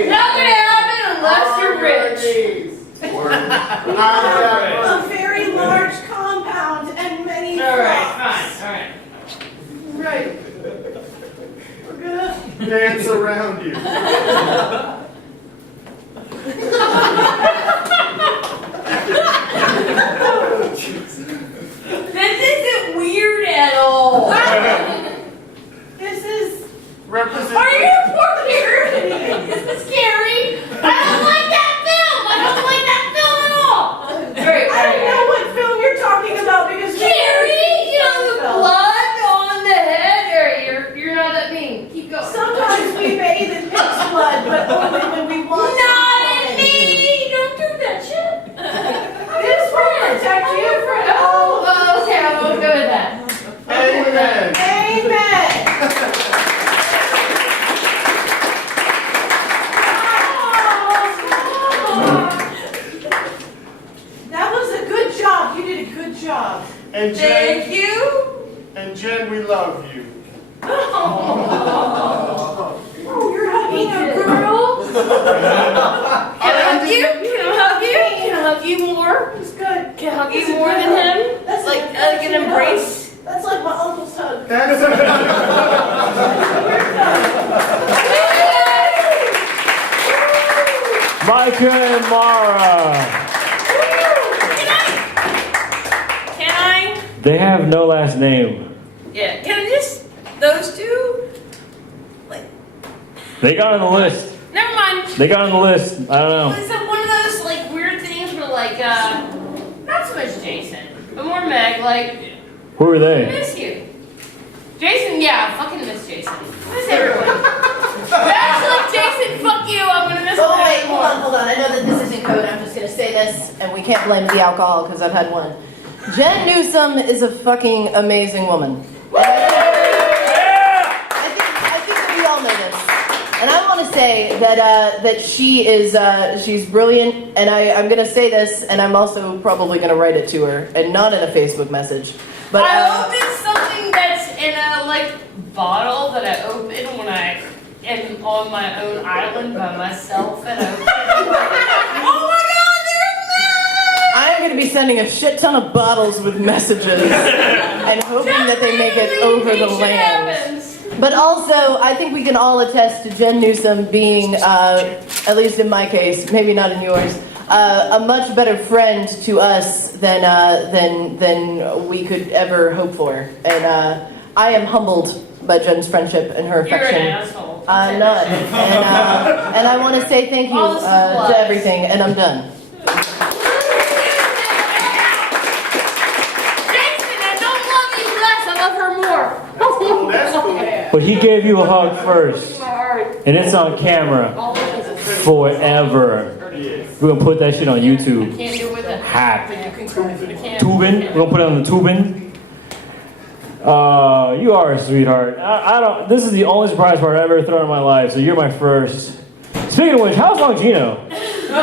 Not gonna happen unless you're rich. A very large compound and many All right, flocks. fine. All right. Right. We're gonna Dance around you. This isn't weird at all. This is Represent. Are you poor here? This is scary. I don't like that film. I don't like that film at all. Great. I don't know what film you're talking about because Scary. You know the blood on the head. Or you're not that mean. Keep going. sometimes we bathe in pig's blood, but only when we want to. Not at me. Don't do that shit. This will protect you from Oh, okay. I won't go with that. Amen. Amen. That was a good job. You did a good job. And Thank Jen, you. we love you. Oh, you're hugging a girl. Can I hug you? Can I hug you? Can I hug you more? It's good. Can hug you more than him? That's Like an embrace? That's like my uncle's hug. Micah and Mara. Can I? They have no last name. Yeah. Can I just those two? Like. They got on the list. Never mind. They got on the list. I don't know. Is it one of those like weird things where like not so much Jason, but more Meg, like Who are I they? miss you. Jason, yeah, I fucking miss Jason. I miss everyone. Actually, Jason, fuck you. I'm gonna miss Oh him wait, more. hold on. I know that this isn't code. I'm just gonna say this, and we can't blame the alcohol because I've had one. Jen Newsom is a fucking amazing woman. I think that we all know this. And I want to say that she is she's brilliant, and I'm gonna say this, and I'm also probably gonna write it to her, and not in a Facebook message. But I opened something that's in a like bottle that I open when I am on my own island by myself, and I open it. Oh my God, there's Meg! I'm gonna be sending a shit ton of bottles with messages, and hoping that they make it over the land. But also, I think we can all attest to Jen Newsom being, at least in my case, maybe not in yours, a much better friend to us than we could ever hope for. And I am humbled by Jen's friendship and her You're affection. an asshole. I'm not. And I want to say thank you All the supplies. to everything, and I'm done. Jason, I don't love you less. I love her more. But he gave you a hug first. And it's on camera. Forever. We're gonna put that shit on YouTube. Can't do it with it. Hack. I can't. Tubin. We're gonna put it on the Tubin. You are a sweetheart. I don't. This is the only surprise part I've ever thrown in my life, so you're my first. Speaking of which, how's Longino? For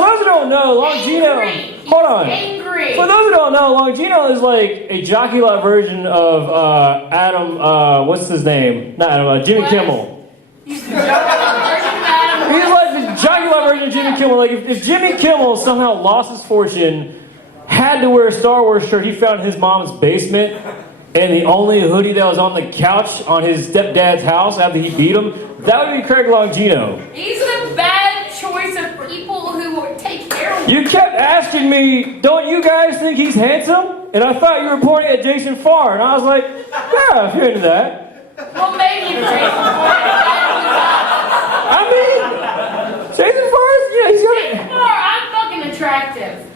those who don't know, Longino. Hold on. Angry. For those who don't know, Longino is like a jockey-lot version of Adam. What's his name? Not Adam. Jimmy Kimmel. He's the joke-lot version of Adam. He's like the jockey-lot version of Jimmy Kimmel. Like if Jimmy Kimmel somehow lost his fortune, had to wear a Star Wars shirt he found in his mom's basement, and the only hoodie that was on the couch on his stepdad's house after he beat him, that would be Craig Longino. He's the bad choice of people who will take care of him. You kept asking me, don't you guys think he's handsome? And I thought you were pointing at Jason Farr, and I was like, yeah, if you're into that. Well, maybe Jason I mean, Jason Farr, yeah, he's got it. I'm fucking attractive.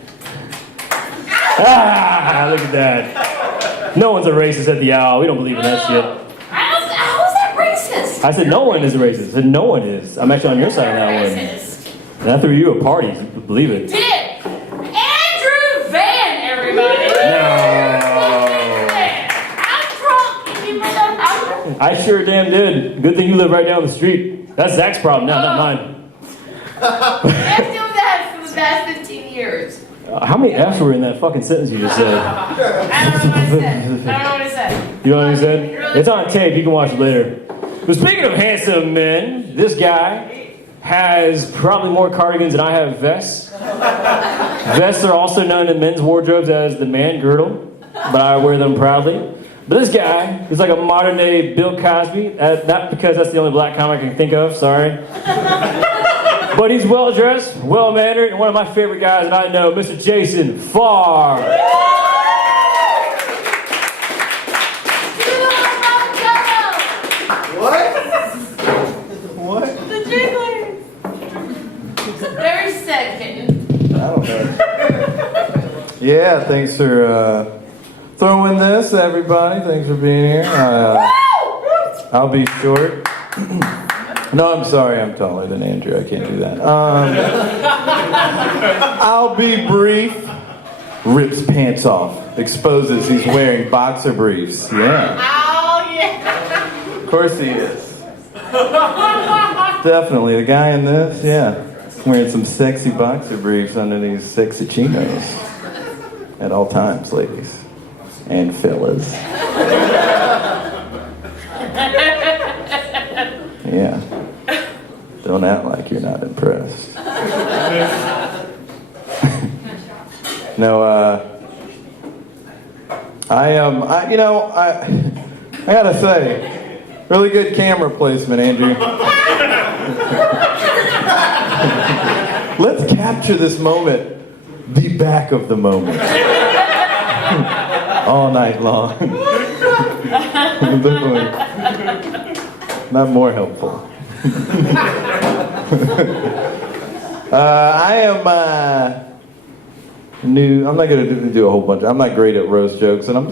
Ah, look at that. No one's a racist at the Owl. We don't believe in that shit. How is that racist? I said no one is a racist. I said no one is. I'm actually on your side of that one. Racist. And I threw you a party. Believe it. Did Andrew Van, everybody? No. I'm drunk. Can you bring up? I'm drunk. I sure damn did. Good thing you live right down the street. That's Zach's problem now, not mine. I've been doing that for the past 15 years. How many F's were in that fucking sentence you just said? I don't know what I said. You know what I said? It's on tape. You can watch it later. But speaking of handsome men, this guy has probably more cardigans than I have vests. Vests are also known in men's wardrobes as the man girdle, but I wear them proudly. But this guy is like a modern day Bill Cosby. Not because that's the only black comic I can think of, sorry. But he's well dressed, well mannered, and one of my favorite guys that I know, Mr. Jason Farr. What? The jigglers. Very sad kitten. I don't know. Yeah, thanks for throwing this, everybody. Thanks for being here. I'll be short. No, I'm sorry, I'm taller than Andrew. I can't do that. I'll be brief. Rips pants off. Exposes he's wearing boxer briefs. Yeah. Oh, yeah. Of course he is. Definitely. The guy in this, yeah. Wearing some sexy boxer briefs under these sexy chinos. At all times, ladies. And fellas. Yeah. Don't act like you're not impressed. No, I gotta say, really good camera placement, Andrew. Let's capture this moment, the back of the moment, all night long. Not more helpful. I am new. I'm not going to do a whole bunch. I'm not great at roast jokes, and I'm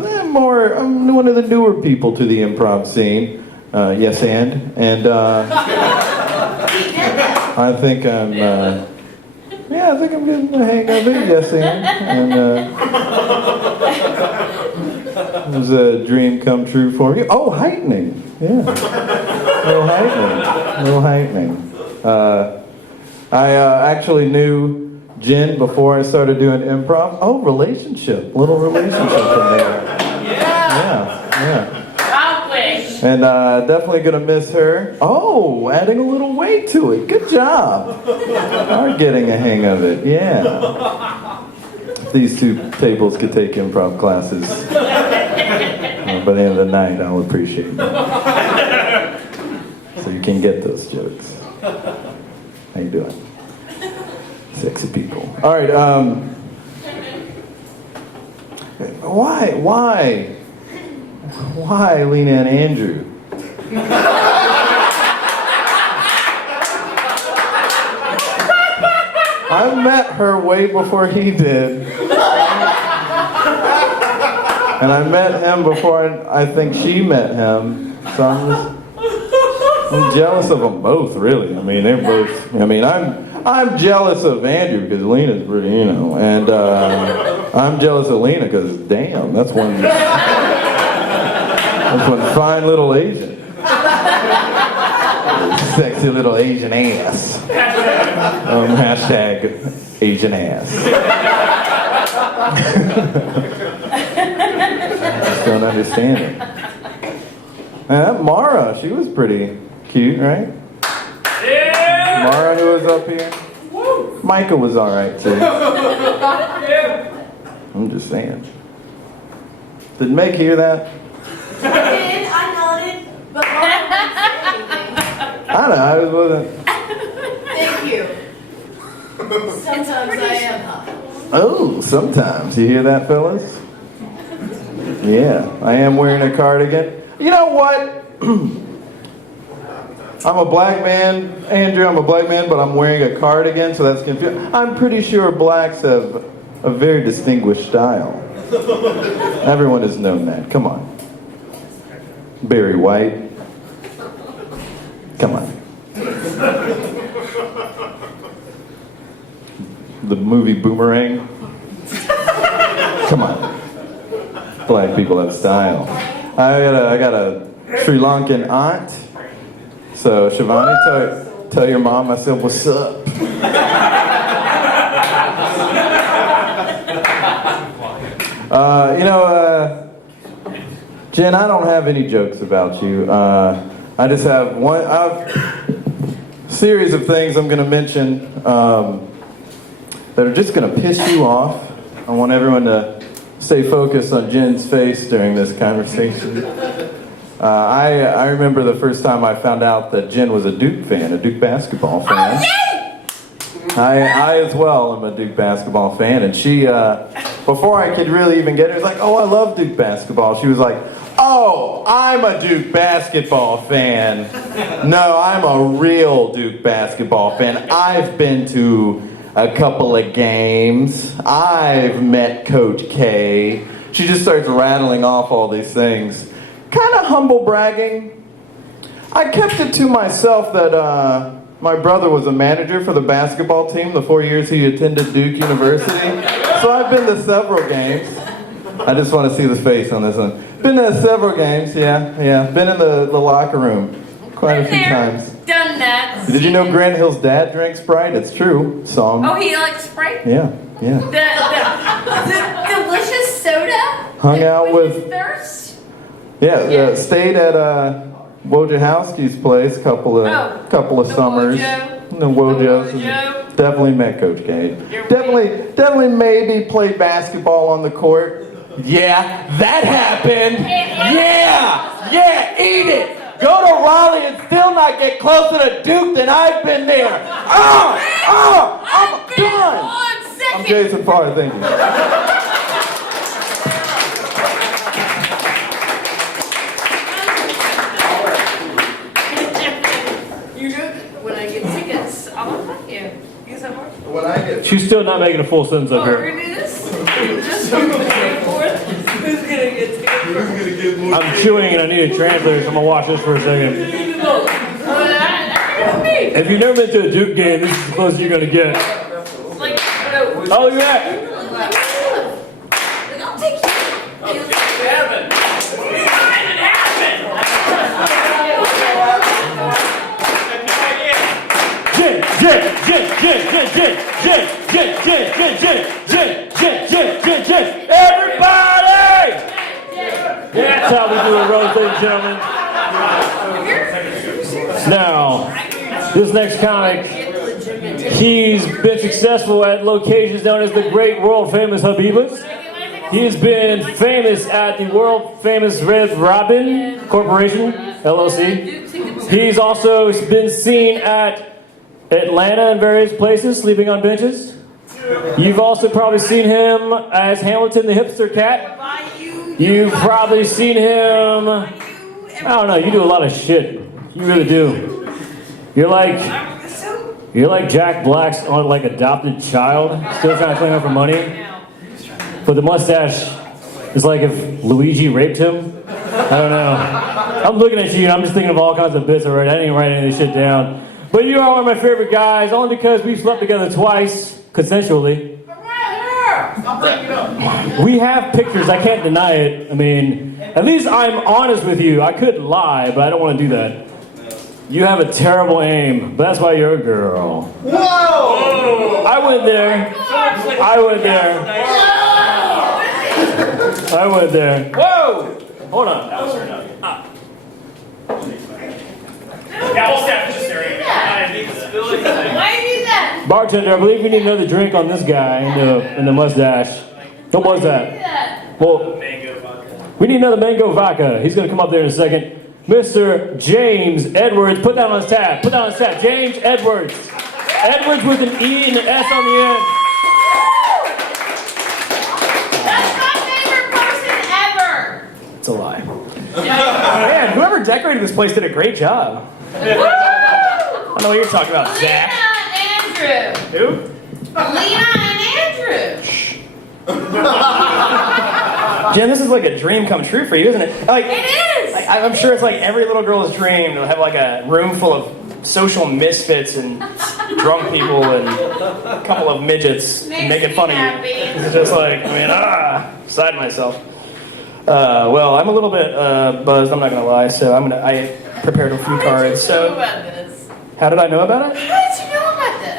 one of the newer people to the improv scene. Yes, and I think I'm. I think I'm getting the hang of it. Yes, and it was a dream come true for me. Oh, heightening. Yeah, a little heightening. I actually knew Jen before I started doing improv. Oh, little relationship in there. Yeah. I wish. And definitely gonna miss her. Oh, adding a little weight to it. Good job. Are getting a hang of it. Yeah. If these two tables could take improv classes, by the end of the night, I'll appreciate it. So you can get those jokes. How you doing? Sexy people. All right. Why, Lena and Andrew? I met her way before he did, and I met him before I think she met him. So I'm jealous of them both, really. I mean, they're both. I mean, I'm jealous of Andrew because Lena's pretty, and I'm jealous of Lena because, damn, that's one fine little Asian. Sexy little Asian ass. Hashtag Asian ass. I just don't understand it. Mara, she was pretty cute, right? Yeah! Mara, who was up here. Woo! Micah was alright too. Yeah. I'm just saying. Did Meg hear that? I did, I nodded, but Mom didn't say anything. I don't know, I wasn't. Thank you. Sometimes I am hot. Oh, sometimes. You hear that, fellas? Yeah, I am wearing a cardigan. You know what? I'm a black man, Andrew, I'm a black man, but I'm wearing a cardigan, so that's confusing. I'm pretty sure blacks have a very distinguished style. Everyone has known that. Come on. Barry White. Come on. The movie Boomerang. Come on. Black people have style. I got a Sri Lankan aunt. So Shivani, tell your mom I said what's up. Jen, I don't have any jokes about you. I just have a series of things I'm going to mention that are just going to piss you off. I want everyone to stay focused on Jen's face during this conversation. I remember the first time I found out that Jen was a Duke fan, a Duke basketball fan. Oh, yay! I as well am a Duke basketball fan, and she, before I could really even get it, was like, oh, I love Duke basketball. She was like, oh, I'm a Duke basketball fan. No, I'm a real Duke basketball fan. I've been to a couple of games. I've met Coach K. She just starts rattling off all these things. Kind of humble bragging. I kept it to myself that my brother was a manager for the basketball team the 4 years he attended Duke University. So I've been to several games. I just want to see the face on this one. Been to several games, yeah. Been in the locker room quite a few times. Done that. Did you know Grant Hill's dad drank Sprite? It's true. Saw him. Oh, he likes Sprite? Yeah. The delicious soda? Hung out with... Thirst? Yeah, stayed at Wojciechowski's place couple of summers. Wojo. The Wojo. Wojo. Definitely met Coach K. Definitely maybe played basketball on the court. Yeah, that happened. Yeah, eat it. Go to Raleigh and still not get closer to Duke than I've been there. I'm done. I'm Jason Farr, thank you. You know, when I get tickets, I'll invite you. You guys have more? When I get She's still not making a full sentence up We're here. gonna do this. Just from the forth. Who's gonna get tickets? I'm chewing and I need a translator, so I'm gonna watch this for a second. If you've never been to a Duke game, this is as close as you're gonna get. Like, Oh, yeah. I'll take you. Everybody! That's how we do it, ladies and gentlemen. Now, this next comic, he's been successful at locations known as the Great World Famous Habibas. He's been famous at the world famous Red Robin Corporation, LLC. He's also been seen at Atlanta and various places, sleeping on benches. You've also probably seen him as Hamilton the Hipster Cat. You've probably seen him, I don't know, you do a lot of shit. You really do. You're like Jack Black's adopted child, still trying to claim him for money. But the mustache is like if Luigi raped him. I don't know. I'm looking at you and I'm just thinking of all kinds of bits already. I didn't even write any of this shit down. But you are one of my favorite guys, only because we slept together twice, consensually. We have pictures, I can't deny it. I mean, at least I'm honest with you. I could lie, but I don't want to do that. You have a terrible aim, but that's why you're a girl. Whoa! I went there. Whoa! Hold on. That was enough. Yeah, whole staff is just staring at me. Why do you do that? Bartender, I believe we need another drink on this guy in the mustache. What was that? Well, we need another mango vodka. He's gonna come up there in a second. Mr. James Edwards, put that on his tab. James Edwards. Edwards with an E and an S on the end. That's my favorite person ever. It's a lie. Man, whoever decorated this place did a great job. I don't know what you're talking about, Zach. Lena and Andrew. Who? Lena and Andrew. Jen, this is like a dream come true for you, isn't it? Like, It is. I'm sure it's like every little girl's dream to have like a room full of social misfits and drunk people and a couple of midgets Makes making me fun of happy. you. It's just like, beside myself. Well, I'm a little bit buzzed, I'm not gonna lie, so I prepared a few cards. How did you know So, about this? how did I know about it? How did you know about this?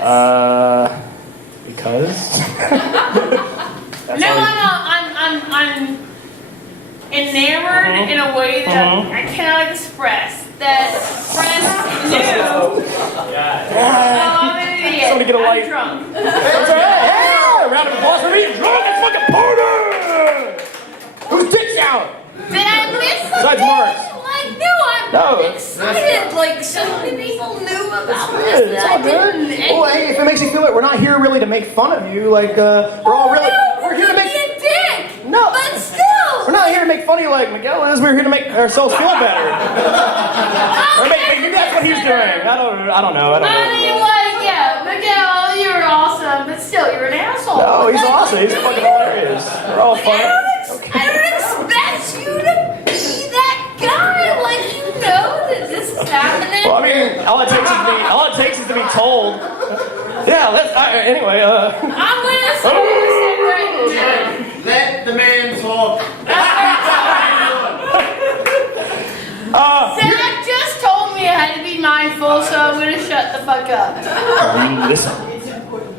Because. That's No, all- I'm enamored in a way that I cannot express. That friends knew. Oh, I'm an idiot. Somebody get a light. I'm drunk. That's right. Yeah! Round of applause for me. Drunk as fucking party! Whose dick's out? Did I miss something? Besides Mark's. Like, no, I'm excited. Like, so many people knew about this It's that all I good. didn't. Well, hey, if it makes you feel it, we're not here really to make fun of you. Like, we're all really. We're here to make. Be a dick. No. But still. We're not here to make fun of you like Miguel is. We're here to make ourselves feel better. Or maybe that's what he's doing. I don't know. I mean, like, yeah, Miguel, you're awesome, but still, you're an asshole. No, he's Like, awesome. He's fucking hilarious. We're all Like, fun. I don't expect you to be that guy. Like, you know that this is happening. Well, I mean, all it takes is to be told. Yeah. Anyway. I'm gonna say right now. Let the man talk. Zach just told me I had to be mindful, so I'm gonna shut the fuck up. You listen.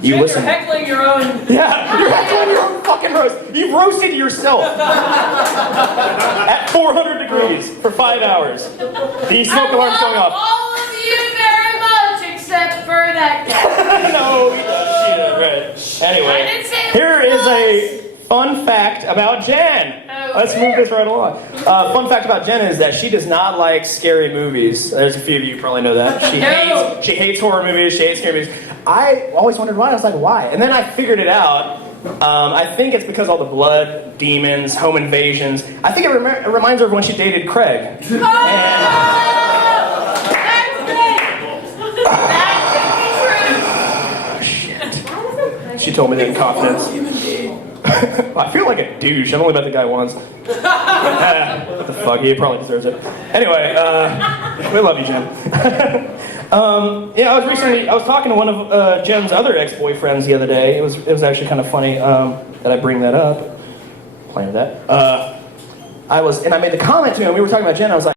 You're heckling your own. Yeah, you're heckling your own fucking roast. You've roasted yourself at 400 degrees for 5 hours. The smoke alarm's going I love off. all of you very much, except for that that guy. No, he does. She does. Right. I Anyway, didn't say it here was is a fun fact about Jen. Oh. Let's move this right along. Fun fact about Jen is that she does not like scary movies. There's a few of you who probably know that. No. She hates horror movies. She hates scary movies. I always wondered why. I was like, why? And then I figured it out. I think it's because all the blood, demons, home invasions. I think it reminds her of when she dated Craig. And she told me that in confidence. I feel like a douche. I've only met the guy once. What the fuck? He probably deserves it. Anyway, we love you, Jen. I was talking to one of Jen's other ex-boyfriends the other day. It was actually kind of funny that I bring that up. Playing that. I made the comment to him. We were talking about Jen. I was like,